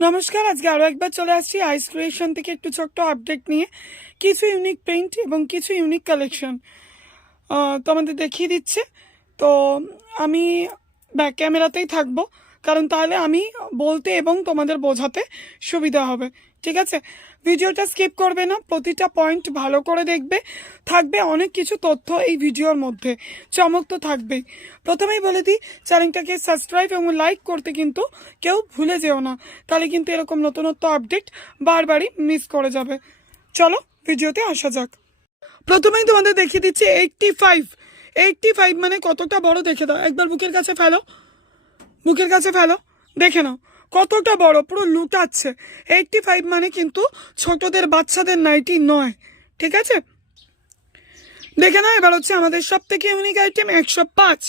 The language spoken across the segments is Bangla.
নমস্কার, আজকে আরও একবার চলে আসছি আইস ক্রিয়েশন থেকে একটু ছোট্ট আপডেট নিয়ে। কিছু ইউনিক প্রিন্ট এবং কিছু ইউনিক কালেকশন তোমাদের দেখিয়ে দিচ্ছে। তো আমি ব্যাক ক্যামেরাতেই থাকব, কারণ তাহলে আমি বলতে এবং তোমাদের বোঝাতে সুবিধা হবে। ঠিক আছে? ভিডিওটা স্কিপ করবে না, প্রতিটা পয়েন্ট ভালো করে দেখবে। থাকবে অনেক কিছু তথ্য এই ভিডিওর মধ্যে। চমক তো থাকবেই। প্রথমেই বলে দিই, চ্যানেলটাকে সাবস্ক্রাইব এবং লাইক করতে কিন্তু কেউ ভুলে যেও না। তাহলে কিন্তু এরকম নতুনত্ব আপডেট বারবারই মিস করে যাবে। চলো, ভিডিওতে আসা যাক। প্রথমেই তোমাদের দেখিয়ে দিচ্ছি এইটটি ফাইভ এইটটি ফাইভ মানে কতটা বড় দেখে দাও। একবার বুকের কাছে ফেলো। বুকের কাছে ফেলো। দেখে নাও। কতটা বড়? পুরো লুটাচ্ছে এইটটি ফাইভ মানে কিন্তু ছোটদের, বাচ্চাদের নাইটি নয়। ঠিক আছে? দেখে নাও, এবার হচ্ছে আমাদের সব থেকে ইউনিক আইটেম একশো পাঁচ।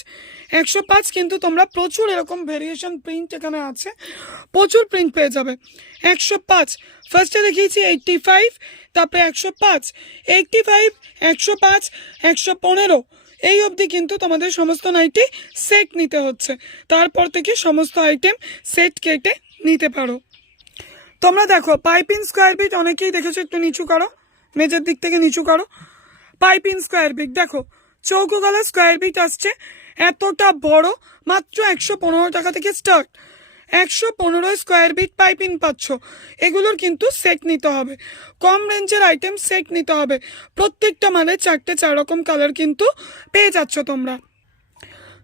একশো পাঁচ কিন্তু তোমরা প্রচুর এরকম ভেরিয়েশন প্রিন্ট এখানে আছে। প্রচুর প্রিন্ট পেয়ে যাবে। একশো পাঁচ। ফার্স্টে দেখিয়েছি এইটটি ফাইভ তারপরে একশো পাঁচ। এইটটি ফাইভ একশো পাঁচ, একশো পনেরো। এই অবধি কিন্তু তোমাদের সমস্ত নাইটি সেট নিতে হচ্ছে। তারপর থেকে সমস্ত আইটেম সেট কেটে নিতে পারো। তোমরা দেখো, পাইপিং স্কোয়ার বিট অনেকেই দেখেছ একটু নিচু করো মেজের দিক থেকে নিচু করো। পাইপিং স্কোয়ার বিট দেখো চৌকো গলা স্কোয়ার বিট আসছে, এতটা বড়, মাত্র একশো পনেরো টাকা থেকে স্টার্ট একশো পনেরো স্কোয়ার বিট পাইপিং পাচ্ছ। এগুলোর কিন্তু সেট নিতে হবে। কম রেঞ্জের আইটেম সেট নিতে হবে। প্রত্যেকটা মালে চারটে চার রকম কালার কিন্তু পেয়ে যাচ্ছ তোমরা।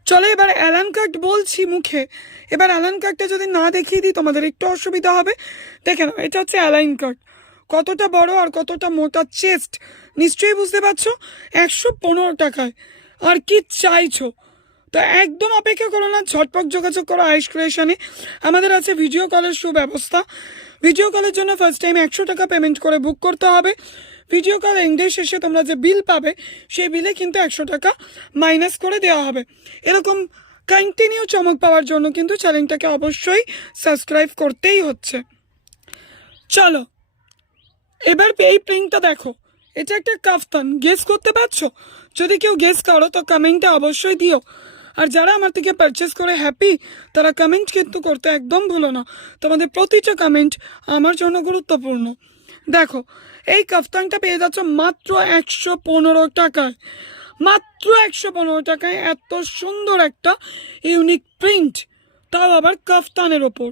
চলো এবার অ্যালান কাট বলছি মুখে। এবার অ্যালান কাটটা যদি না দেখিয়ে দিই, তোমাদের একটু অসুবিধা হবে। দেখে নাও, এটা হচ্ছে অ্যালাইন কাট কতটা বড় আর কতটা মোটা চেস্ট নিশ্চয়ই বুঝতে পারছ? একশো পনেরো টাকায়। আর কি চাইছো? তো একদম অপেক্ষা করো না, ঝটপট যোগাযোগ করো আইস ক্রিয়েশনে। আমাদের আছে ভিডিও কলের সুব্যবস্থা। ভিডিও কলের জন্য ফার্স্ট টাইম একশো টাকা পেমেন্ট করে বুক করতে হবে। ভিডিও কল এন্ডের শেষে তোমরা যে বিল পাবে, সেই বিলে কিন্তু একশো টাকা মাইনাস করে দেওয়া হবে। এরকম কন্টিনিউ চমক পাওয়ার জন্য কিন্তু চ্যানেলটাকে অবশ্যই সাবস্ক্রাইব করতেই হচ্ছে। চলো, এবার এই প্রিন্টটা দেখো। এটা একটা কাফতান। গেস করতে পারছ? যদি কেউ গেস করো, তো কমেন্টে অবশ্যই দিও। আর যারা আমার থেকে পারচেস করে হ্যাপি তারা কমেন্ট কিন্তু করতে একদম ভুলো না। তোমাদের প্রতিটা কমেন্ট আমার জন্য গুরুত্বপূর্ণ। দেখো, এই কাফতানটা পেয়ে যাচ্ছ মাত্র একশো পনেরো টাকায়। মাত্র একশো পনেরো টাকায় এত সুন্দর একটা ইউনিক প্রিন্ট তাও আবার কাফতানের ওপর।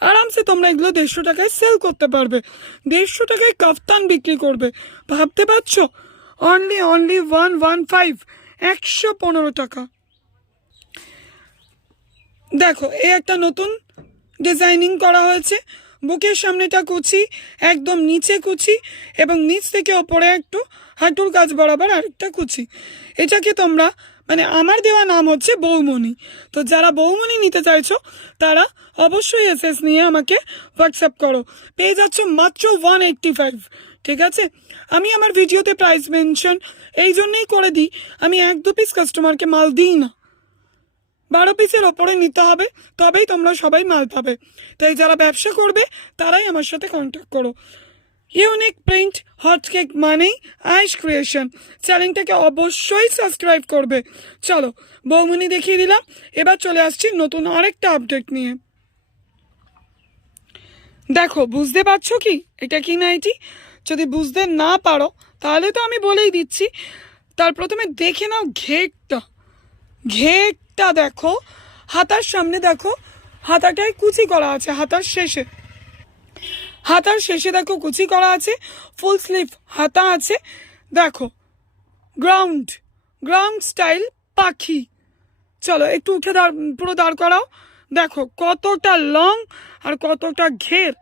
আরামসে তোমরা এগুলো দেড়শো টাকায় সেল করতে পারবে। দেড়শো টাকায় কাফতান বিক্রি করবে। ভাবতে পারছ? Only only one one five একশো পনেরো টাকা। দেখো এই একটা নতুন ডিজাইনিং করা হয়েছে। বুকের সামনেটা কুচি, একদম নিচে কুচি এবং নিচ থেকে ওপরে একটু হাঁটুর কাজ বরাবর আরেকটা কুচি। এটাকে তোমরা মানে আমার দেওয়া নাম হচ্ছে বৌমণি। তো যারা বৌমণি নিতে চাইছো, তারা অবশ্যই এসএস নিয়ে আমাকে হোয়াটসঅ্যাপ করো। পেয়ে যাচ্ছ মাত্র ওয়ান এইট্টি ফাইভ ঠিক আছে? আমি আমার ভিডিওতে প্রাইস মেনশন এই জন্যেই করে দিই। আমি এক দু পিস কাস্টমারকে মাল দিই না। বারো পিসের ওপরে নিতে হবে, তবেই তোমরা সবাই মাল পাবে। তাই যারা ব্যবসা করবে, তারাই আমার সাথে কন্ট্যাক্ট করো। ইউনিক প্রিন্ট হট কেক মানেই আইস ক্রিয়েশন চ্যানেলটাকে অবশ্যই সাবস্ক্রাইব করবে। চলো, বৌমনি দেখিয়ে দিলাম, এবার চলে আসছি নতুন আরেকটা আপডেট নিয়ে। দেখো, বুঝতে পারছ কি? এটা কি নাইটি যদি বুঝতে না পারো, তাহলে তো আমি বলেই দিচ্ছি। তার প্রথমে দেখে নাও ঘেকটা ঘেকটা দেখো, হাতার সামনে দেখো, হাতাটায় কুচি করা আছে, হাতার শেষে। হাতার শেষে দেখো, কুচি করা আছে, ফুল স্লিভ হাতা আছে, দেখো, গ্রাউন্ড গ্রাউন্ড স্টাইল পাখি। চলো, একটু উঠে দাঁড়, পুরো দাঁড় করাও। দেখো, কতটা লং আর কতটা ঘের।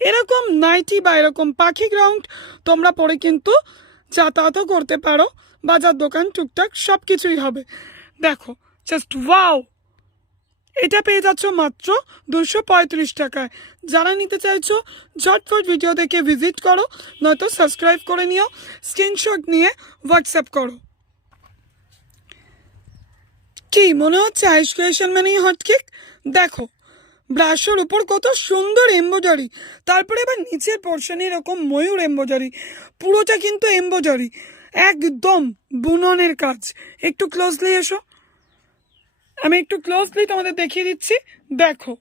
এরকম নাইটি বা এরকম পাখি গ্রাউন্ড তোমরা পরে কিন্তু যাতায়াতও করতে পারো, বাজার দোকান, টুকটাক সব কিছুই হবে। দেখো জাস্ট ওয়াও এটা পেয়ে যাচ্ছ মাত্র দুশো পঁয়ত্রিশ টাকায়। যারা নিতে চাইছো, ঝটফট ভিডিও দেখে ভিজিট করো, নয়তো সাবস্ক্রাইব করে নিও স্ক্রিনশট নিয়ে হোয়াটসঅ্যাপ করো। কি, মনে হচ্ছে আইস ক্রিয়েশন মানেই হটকেক দেখো ব্রাশের উপর কত সুন্দর এম্বোজারি তারপরে এবার নিচের পোর্শনে এরকম ময়ূর এম্বোজারি পুরোটা কিন্তু এম্বোজারি একদম বুননের কাজ। একটু ক্লোজলি এসো। আমি একটু ক্লোজলি তোমাদের দেখিয়ে দিচ্ছি। দেখো।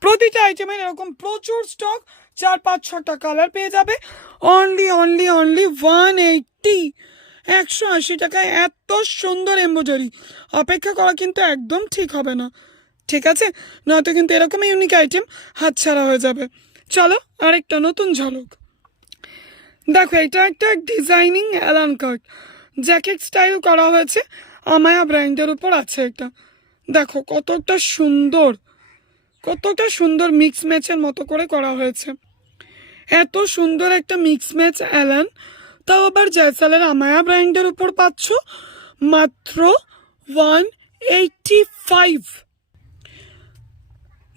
প্রতিটা আইটেমের এরকম প্রচুর স্টক চার, পাঁচ ছটা কালার পেয়ে যাবে। Only only only one eighty একশো আশি টাকায় এত সুন্দর এম্ব্রয়ডারি অপেক্ষা করা কিন্তু একদম ঠিক হবে না। ঠিক আছে? নয়তো কিন্তু এরকম ইউনিক আইটেম হাতছাড়া হয়ে যাবে। চলো, আরেকটা নতুন ঝলক। দেখো, এটা একটা ডিজাইনিং অ্যালান কার্ড জ্যাকেট স্টাইল করা হয়েছে। আমায়া ব্র্যান্ডের উপর আছে এটা। দেখো, কতটা সুন্দর কতটা সুন্দর মিক্স ম্যাচের মতো করে করা হয়েছে। এত সুন্দর একটা মিক্স ম্যাচ অ্যালান। তাও আবার জয়সালের আমায়া ব্র্যান্ডের উপর পাচ্ছ মাত্র ওয়ান এইটটি ফাইভ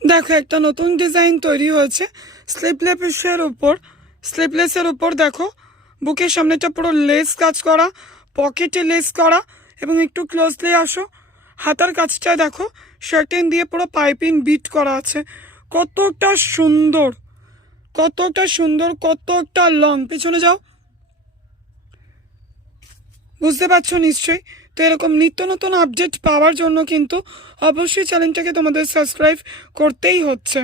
দেখো, একটা নতুন ডিজাইন তৈরি হয়েছে স্লিপলেসের উপর। স্লিপলেসের উপর দেখো, বুকের সামনেটা পুরো লেস কাজ করা পকেটে লেস করা এবং একটু ক্লোজলি আসো। হাতার কাজটা দেখো শার্টেন দিয়ে পুরো পাইপিং বিট করা আছে। কতটা সুন্দর কতটা সুন্দর, কতটা লং পেছনে যাও। বুঝতে পারছ নিশ্চয়ই? তো এরকম নিত্য নতুন আপডেট পাওয়ার জন্য কিন্তু অবশ্যই চ্যানেলটাকে তোমাদের সাবস্ক্রাইব করতেই হচ্ছে।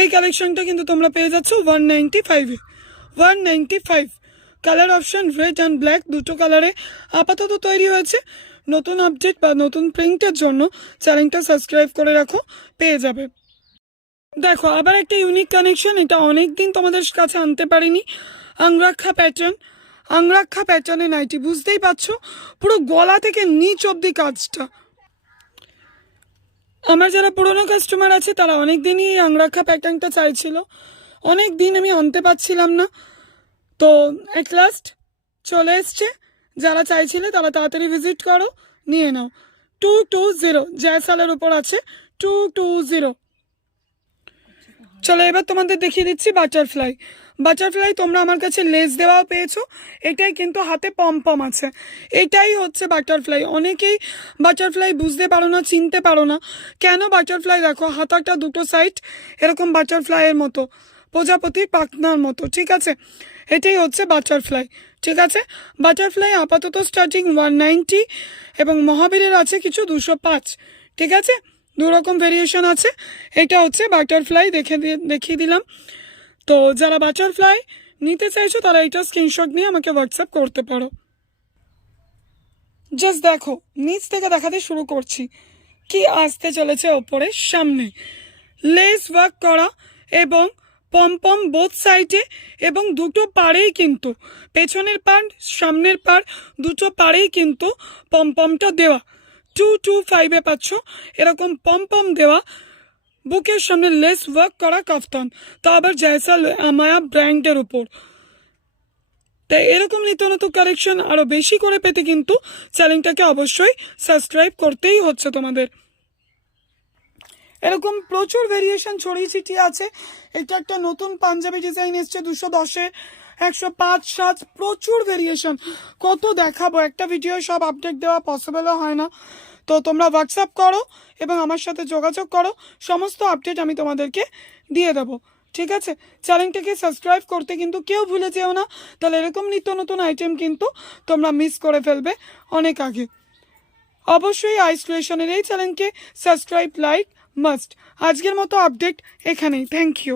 এই কালেকশনটা কিন্তু তোমরা পেয়ে যাচ্ছ ওয়ান নাইনটি ফাইভে one ninety five colour option red and black দুটো কালারে আপাতত তৈরি হয়েছে। নতুন আপডেট বা নতুন প্রিন্টের জন্য চ্যানেলটা সাবস্ক্রাইব করে রাখো, পেয়ে যাবে। দেখো, আবার একটা ইউনিক কানেকশন এটা অনেক দিন তোমাদের কাছে আনতে পারিনি। আংরাক্ষা প্যাটার্ন আংরাক্ষা প্যাটার্নের নাইটি বুঝতেই পারছ? পুরো গলা থেকে নিচ অব্দি কাজটা। আমার যারা পুরনো কাস্টমার আছে, তারা অনেক দিনই এই আংরাক্ষা প্যাটার্নটা চাইছিল। অনেক দিন আমি আনতে পারছিলাম না। তো অ্যাট লাস্ট চলে এসছে। যারা চাইছিলে তারা তাড়াতাড়ি ভিজিট করো, নিয়ে নাও। টু টু জিরো জয়সালের উপর আছে। টু টু জিরো চলো এবার তোমাদের দেখিয়ে দিচ্ছি বাটারফ্লাই বাটারফ্লাই তোমরা আমার কাছে লেস দেওয়াও পেয়েছ। এটাই কিন্তু হাতে পম পম আছে। এটাই হচ্ছে বাটারফ্লাই অনেকেই বাটারফ্লাই বুঝতে পারো না, চিনতে পারো না। কেন বাটারফ্লাই দেখো হাতাটা দুটো সাইড এরকম বাটারফ্লাইয়ের মতো। প্রজাপতির পাখনার মতো, ঠিক আছে? এটাই হচ্ছে বাটারফ্লাই ঠিক আছে? বাটারফ্লাই আপাতত স্টার্টিং ওয়ান নাইনটি এবং মহাবীরের আছে কিছু দুশো পাঁচ, ঠিক আছে? দু রকম ভেরিয়েশন আছে। এটা হচ্ছে বাটারফ্লাই দেখে দেখিয়ে দিলাম। তো যারা বাটারফ্লাই নিতে চাইছো, তারা এটা স্ক্রিনশট নিয়ে আমাকে হোয়াটসঅ্যাপ করতে পারো। জাস্ট দেখো, নিচ থেকে দেখাতে শুরু করছি। কি আসতে চলেছে ওপরে? সামনে। লেস ওয়ার্ক করা এবং পমপম বোথ সাইডে এবং দুটো পাড়েই কিন্তু, পেছনের পার সামনের পার দুটো পাড়েই কিন্তু পমপমটা দেওয়া। টু টু ফাইভে পাচ্ছ, এরকম পমপম দেওয়া। বুকের সামনে লেস ওয়ার্ক করা কাফতান। তা আবার জয়সাল, আমায়া ব্র্যান্ডের উপর। তাই এরকম নিত্য নতুন কালেকশন আরও বেশি করে পেতে কিন্তু চ্যানেলটাকে অবশ্যই সাবস্ক্রাইব করতেই হচ্ছে তোমাদের। এরকম প্রচুর ভেরিয়েশন ছড়িয়ে ছিটিয়ে আছে। এটা একটা নতুন পাঞ্জাবি ডিজাইন এসছে দুশো দশে একশো পাঁচ, সাত, প্রচুর ভেরিয়েশন কত দেখাবো? একটা ভিডিও সব আপডেট দেওয়া পসিবলও হয় না। তো তোমরা হোয়াটসঅ্যাপ করো এবং আমার সাথে যোগাযোগ করো। সমস্ত আপডেট আমি তোমাদেরকে দিয়ে দেবো। ঠিক আছে? চ্যানেলটাকে সাবস্ক্রাইব করতে কিন্তু কেউ ভুলে যেও না। তাহলে এরকম নিত্য নতুন আইটেম কিন্তু তোমরা মিস করে ফেলবে অনেক আগে। অবশ্যই আইস ক্রিয়েশনের এই চ্যানেলকে সাবস্ক্রাইব লাইক মাস্ট আজকের মতো আপডেট এখানেই থ্যাংক ইউ